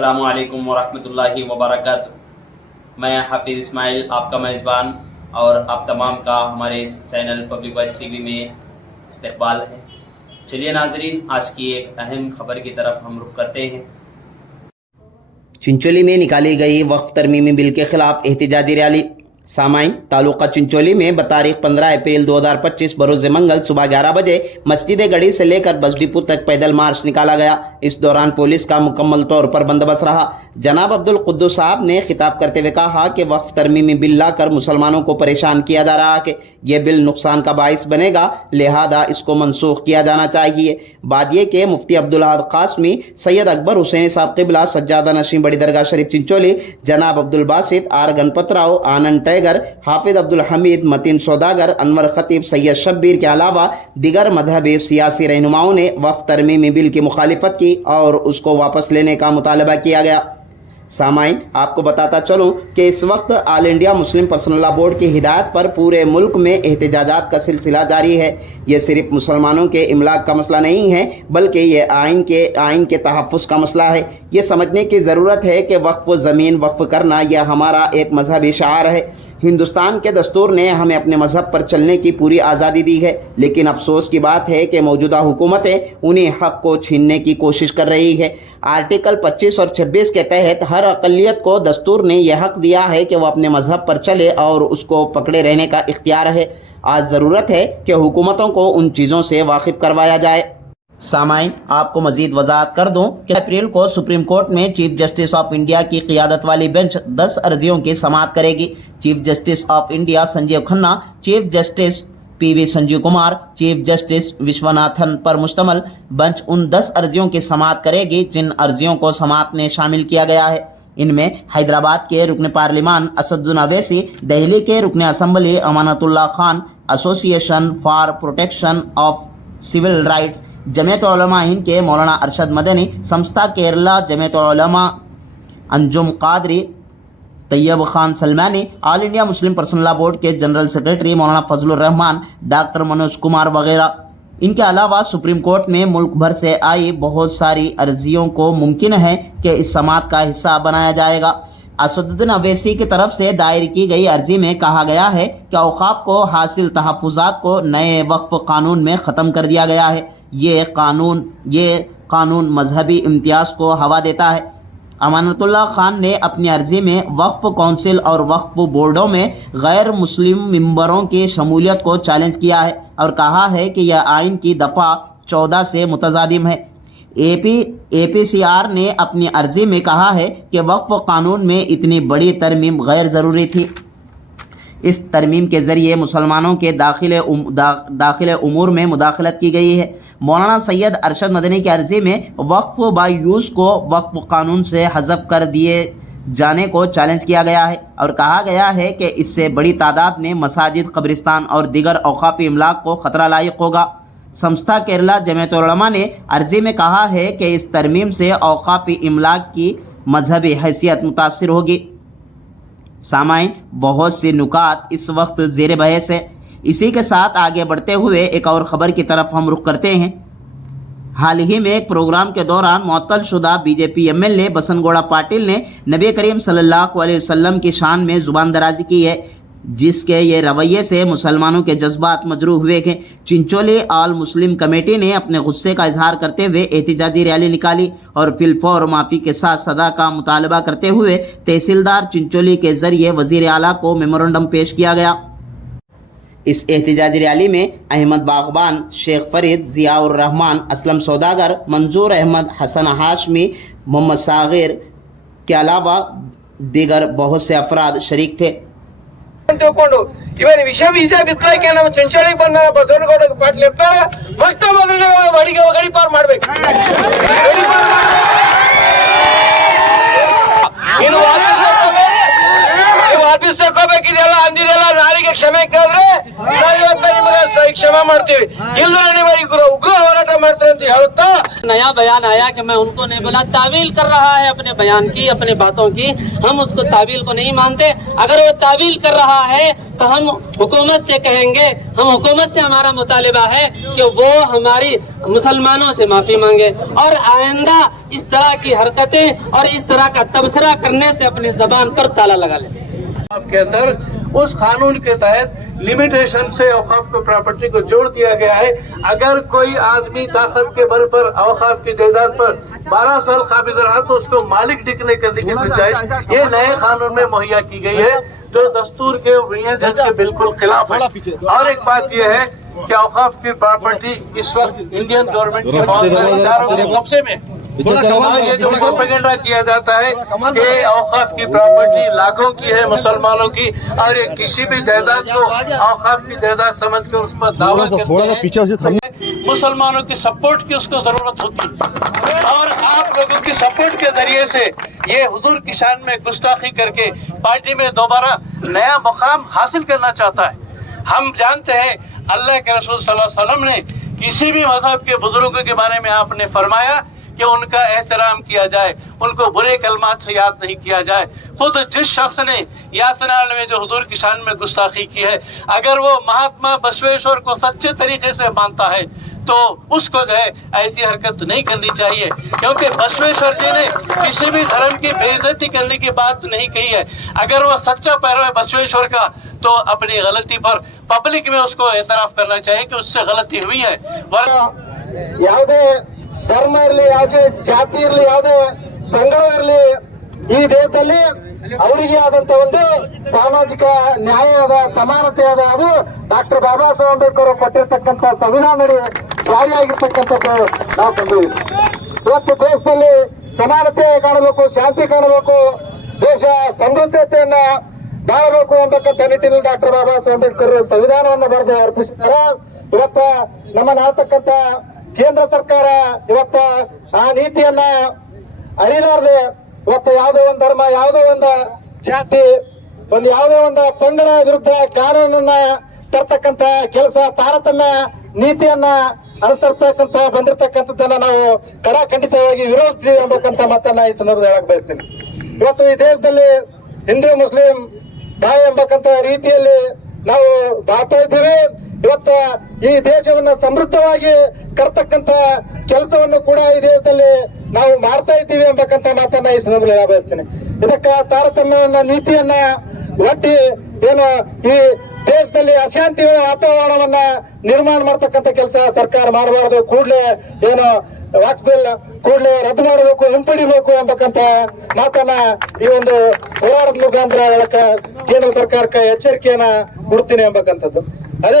अस्सलामु अलैकुम वरहमतुल्लाहि वबरकातुहू। मैं हाफिज़ इस्माइल आपका मेज़बान और आप तमाम का हमारे इस चैनल पब्लिक वॉइस टीवी में इस्तकबाल है। चलिए नाजरीन, आज की एक अहम खबर की तरफ हम रुख करते हैं। चिंचोली में निकाली गई वक्फ तरमीमी बिल के खिलाफ एहतजाजी रैली। सामाइन, तालुका चिंचोली में बतारीख 15 अप्रैल 2025 बरोज़ मंगल सुबह 11 बजे मस्जिद गढ़ी से लेकर बस डिपो तक पैदल मार्च निकाला गया। इस दौरान पुलिस का मुकम्मल तौर पर बंदोबस्त रहा। जनाब अब्दुल कुद्दूस साहब ने खिताब करते हुए कहा कि वक्फ तरमीमी बिल लाकर मुसलमानों को परेशान किया जा रहा है कि यह बिल नुकसान का बाइस बनेगा, लिहाजा इसको मनसूख किया जाना चाहिए। बादिये के मुफ्ती अब्दुल अहद कासमी, सैयद अकबर हुसैन साहब क़िबला, सज्जादा नशीं बड़ी दरगाह शरीफ चिंचोली, जनाब अब्दुल बासित, आर गणपतराव, आनंद टैगर, हाफिज अब्दुल हमीद, मतीन सौदागर, अनवर खतीब, सैयद शब्बीर के अलावा दिगर मजहबी सियासी रहनुमाओं ने वक्फ तरमीमी बिल की मुखालिफत की और उसको वापस लेने का मुतालबा किया गया। सामाइन, आपको बताता चलूं कि इस वक्त all India Muslim personal law board की हिदायत पर पूरे मुल्क में एहतजाजात का सिलसिला जारी है। ये सिर्फ मुसलमानों के इमलाक का मसला नहीं है, बल्कि ये आइन के तहफ़्फ़ुज़ का मसला है। ये समझने की ज़रूरत है कि वक्फ ज़मीन वक्फ करना यह हमारा एक मजहबी शार है। हिंदुस्तान के दस्तूर ने हमें अपने मज़हब पर चलने की पूरी आज़ादी दी है, लेकिन अफसोस की बात है कि मौजूदा हुकूमतें उन्हीं हक़ को छीनने की कोशिश कर रही है। आर्टिकल 25 और 26 के तहत हर अक़लियत को दस्तूर ने यह हक़ दिया है कि वह अपने मज़हब पर चले और उसको पकड़े रहने का इख्तियार है। आज ज़रूरत है कि हुकूमतों को उन चीज़ों से वाकिफ़ करवाया जाए। सामाइन, आपको मजीद वजाहत कर दूं कि अप्रैल को सुप्रीम कोर्ट में चीफ जस्टिस ऑफ इंडिया की क़ियादत वाली बेंच 10 अर्जियों की समाअत करेगी। Chief justice of India Sanjiv Khanna, chief justice PV Sanjiv Kumar, chief justice Viswanathan पर मुश्तमल बेंच उन 10 अर्जियों की समाअत करेगी जिन अर्जियों को समाअत में शामिल किया गया है। इनमें हैदराबाद के रुकन पार्लिमान असदुद्दीन अवैसी, दिल्ली के रुकन assembly Amanatullah Khan, association for protection of civil rights, Jamiat Ulama Hind के मौलाना अरशद मदनी, संस्था Kerala Jamiat Ulama Anjum Qadri, Tayyab Khan Salmani, all India Muslim personal law board के general secretary Maulana Fazlur Rahman, doctor Manoj Kumar वगैरह। इनके अलावा सुप्रीम कोर्ट में मुल्क भर से आई बहुत सारी अर्जियों को मुमकिन है कि इस समाअत का हिस्सा बनाया जाएगा। असदुद्दीन अवैसी की तरफ से दायर की गई अर्जी में कहा गया है कि औक़ाफ़ को हासिल तहफ़्फ़ुज़ात को नए वक्फ कानून में ख़त्म कर दिया गया है। ये कानून मजहबी इम्तियाज़ को हवा देता है। अमानतुल्लाह खान ने अपनी अर्जी में वक्फ कौंसिल और वक्फ बोर्डों में गैर मुस्लिम मेंबरों की शमूलियत को चैलेंज किया है और कहा है कि यह आइन की दफ़ा 14 से मुतज़ादिम है। APCR ने अपनी अर्जी में कहा है कि वक्फ कानून में इतनी बड़ी तरमीम गैर ज़रूरी थी। इस तरमीम के ज़रिए मुसलमानों के दाखिल उमूर में मुदाखलत की गई है। मौलाना सैयद अरशद मदनी की अर्जी में वक्फ बायूस को वक्फ कानून से हज़फ कर दिए जाने को चैलेंज किया गया है और कहा गया है कि इससे बड़ी तादाद में मसाजिद, कब्रिस्तान और दीगर औक़ाफ़ी इमलाक को ख़तरा लायक होगा। संस्था केरला जमीयत उलमा ने अर्जी में कहा है कि इस तरमीम से औक़ाफ़ी इमलाक की मजहबी हैसियत मुतासिर होगी। सामाइन, बहुत से नुकात इस वक्त ज़ेर बहस है। इसी के साथ आगे बढ़ते हुए एक और ख़बर की तरफ हम रुख करते हैं। हाल ही में एक प्रोग्राम के दौरान मुअत्तल शुदा BJP MLA बसनगौड़ा पाटिल ने नबी करीम सल्लल्लाहु अलैहि वसल्लम की शान में ज़ुबान दराजी की है, जिसके ये रवैये से मुसलमानों के जज्बात मजरूह हुए थे। चिंचोली ऑल मुस्लिम कमेटी ने अपने गुस्से का इजहार करते हुए एहतजाजी रैली निकाली और फिलफौर माफ़ी के साथ सदा का मुतालबा करते हुए तहसीलदार चिंचोली के ज़रिए वज़ीर आला को मेमोरेंडम पेश किया गया। इस एहतजाजी रैली में अहमद बागबान, शेख फरीद, ज़ियाउर रहमान, असलम सौदागर, मंजूर अहमद, हसन हाशमी, मोहम्मद सागिर के अलावा दीगर बहुत से अफराद शरीक थे। ಇವನ್ ವಿಷಯ ಬೀಜ ಬಿತ್ತಲಾಕೆ ನಮ್ಮ ಚಿಂಚೋಳಿಗೆ ಬಂದ ಬಸವನಗೌಡ ಪಾಟೀಲ್ ಇರ್ತಾರ ಮತ್ತ ಮೊದಲನೇ ಗಡಿ ಪಾರ್ ಮಾಡ್ಬೇಕು. ಇನ್ನು ವಾಪಸ್ ತಗೋಬೇಕಿದೆಲ್ಲ ಅಂದಿದೆಲ್ಲ ನಾಳೆಗೆ ಕ್ಷಮೆ ಕೇಳಿದ್ರೆ ನಾವು ನಿಮಗೆ ಕ್ಷಮೆ ಮಾಡ್ತೀವಿ, ಇಲ್ಲದ್ರೆ ನೀವು ಉಗ್ರ ಹೋರಾಟ ಮಾಡ್ತೀವಿ ಅಂತ ಹೇಳುತ್ತಾ नया बयान आया कि मैं उनको नहीं बोला, तावील कर रहा है अपने बयान की, अपने बातों की। हम उसको तावील को नहीं मानते। अगर वो तावील कर रहा है तो हम हुकूमत से कहेंगे, हम हुकूमत से हमारा मुतालिबा है कि वो हमारी मुसलमानों से माफी मांगे और आइंदा इस तरह की हरकतें और इस तरह का तबसरा करने से अपनी जबान पर ताला लगा ले। के अंदर उस कानून के तहत लिमिटेशन से औकाफ को प्रॉपर्टी को जोड़ दिया गया है। अगर कोई आदमी ताकत के बल पर औकाफ की जायदाद पर 12 साल काबिज रहा तो उसको मालिक डिक्लेयर करने की गुंजाइश ये नए कानून में मुहैया की गई है, जो दस्तूर के बुनियाद के बिल्कुल खिलाफ है। और एक बात यह है कि औकाफ की प्रॉपर्टी इस वक्त इंडियन गवर्नमेंट के बहुत सारे इदारों के कब्जे में। और ये जो प्रोपेगेंडा किया जाता है कि औकाफ की प्रॉपर्टी लाखों की है मुसलमानों की, और ये किसी भी जायदाद को औकाफ की जायदाद समझकर उस पर दावा करते हैं, मुसलमानों की सपोर्ट की उसको जरूरत होती है। और आप लोगों की सपोर्ट के जरिए से ये हुजूर की शान में गुस्ताखी करके पार्टी में दोबारा नया मुकाम हासिल करना चाहता है। हम जानते हैं अल्लाह के रसूल सल्लल्लाहु अलैहि वसल्लम ने किसी भी मजहब के बुजुर्गों के बारे में आपने फरमाया कि उनका एहतराम किया जाए, उनको बुरे कलमात से याद नहीं किया जाए। खुद जिस शख्स ने यासनाल में जो हुजूर की शान में गुस्ताखी की है, अगर वो महात्मा बसवेश्वर को सच्चे तरीके से मानता है तो उसको जो है ऐसी हरकत नहीं करनी चाहिए, क्योंकि बसवेश्वर जी ने किसी भी धर्म की बेइज्जती करने की बात नहीं कही है। अगर वो सच्चा पैरव है बसवेश्वर का तो अपनी गलती पर पब्लिक में उसको एतराफ करना चाहिए कि उससे गलती हुई है। ಯಾವುದೇ ಧರ್ಮ ಇರಲಿ, ಯಾವುದೇ ಜಾತಿ ಇರಲಿ, ಯಾವುದೇ ಪಂಗಡ ಇರಲಿ, ಈ ದೇಶದಲ್ಲಿ ಅವರಿಗೆ ಆದಂತ ಒಂದು ಸಾಮಾಜಿಕ ನ್ಯಾಯ ಅದ, ಸಮಾನತೆ ಅದ. ಅದು ಡಾಕ್ಟರ್ ಬಾಬಾ ಸಾಹೇಬ್ ಅಂಬೇಡ್ಕರ್ ಕೊಟ್ಟಿರ್ತಕ್ಕಂಥ ಸಂವಿಧಾನದಲ್ಲಿ ಜಾರಿಯಾಗಿರ್ತಕ್ಕಂಥದ್ದು ನಾವು ಕಂಡಿದ್ದೀವಿ. ಇವತ್ತು ದೇಶದಲ್ಲಿ ಸಮಾನತೆ ಕಾಣಬೇಕು, ಶಾಂತಿ ಕಾಣಬೇಕು, ದೇಶ ಸಮೃದ್ಧತೆಯನ್ನ ಬಾಳಬೇಕು ಅಂತಕ್ಕಂಥ ನಿಟ್ಟಿನಲ್ಲಿ ಡಾಕ್ಟರ್ ಬಾಬಾ ಸಾಹೇಬ್ ಅಂಬೇಡ್ಕರ್ ಸಂವಿಧಾನವನ್ನು ಬರೆದು ಅರ್ಪಿಸಿದ್ದಾರೆ. ಇವತ್ತ ನಮ್ಮನ್ನ ಆಳ್ತಕ್ಕಂಥ ಕೇಂದ್ರ ಸರ್ಕಾರ ಇವತ್ತ ಆ ನೀತಿಯನ್ನ ಅರಿಲಾರದೆ ಇವತ್ತು ಯಾವುದೋ ಒಂದು ಧರ್ಮ, ಯಾವುದೋ ಒಂದು ಜಾತಿ, ಯಾವುದೋ ಒಂದು ಪಂಗಡ ವಿರುದ್ಧ ಕಾನೂನನ್ನ ತರ್ತಕ್ಕಂಥ ಕೆಲಸ, ತಾರತಮ್ಯ ನೀತಿಯನ್ನ ಅನುಸರಿಸತಕ್ಕಂತ ಬಂದಿರತಕ್ಕಂಥದ್ದನ್ನ ನಾವು ಖಂಡಿತವಾಗಿ ವಿರೋಧಿಸ್ತೀವಿ ಎಂಬಕ್ಕಂತ ಮಾತನ್ನ ಈ ಸಂದರ್ಭದಲ್ಲಿ ಹೇಳಕ್ ಬಯಸ್ತೀನಿ. ಇವತ್ತು ಈ ದೇಶದಲ್ಲಿ ಹಿಂದೂ ಮುಸ್ಲಿಂ ಬಾಯಿ ಎಂಬಕ್ಕಂತ ರೀತಿಯಲ್ಲಿ ನಾವು ಬಾಳ್ತಾ ಇದ್ದೀವಿ. ಇವತ್ತು ಈ ದೇಶವನ್ನ ಸಮೃದ್ಧವಾಗಿ ಕರ್ತಕ್ಕಂತ ಕೆಲಸವನ್ನು ಕೂಡ ಈ ದೇಶದಲ್ಲಿ ನಾವು ಮಾಡ್ತಾ ಇದ್ದೀವಿ ಎಂಬಕ್ಕಂತ ಮಾತನ್ನ ಈ ಸಂದರ್ಭದಲ್ಲಿ ಹೇಳ ಬಯಸ್ತೇನೆ. ಇದಕ್ಕ ತಾರತಮ್ಯವನ್ನ ನೀತಿಯನ್ನ ಒಡ್ಡಿ ಏನು ಈ ದೇಶದಲ್ಲಿ ಅಶಾಂತಿ ವಾತಾವರಣವನ್ನ ನಿರ್ಮಾಣ ಮಾಡ್ತಕ್ಕಂಥ ಕೆಲಸ ಸರ್ಕಾರ ಮಾಡಬಾರದು. ಕೂಡಲೇ ಏನು ವಾಕ್ ಬಿಲ್ ಕೂಡಲೇ ರದ್ದು ಮಾಡಬೇಕು, ಹಿಂಪಡಿಬೇಕು ಎಂಬಕ್ಕಂತ ಮಾತನ್ನ ಈ ಒಂದು ಹೋರಾಟದ ಮುಖಾಂತರ ಕೇಂದ್ರ ಸರ್ಕಾರಕ್ಕೆ ಎಚ್ಚರಿಕೆಯನ್ನ ಕೊಡ್ತೀನಿ ಎಂಬಕ್ಕಂಥದ್ದು. ಅದೇ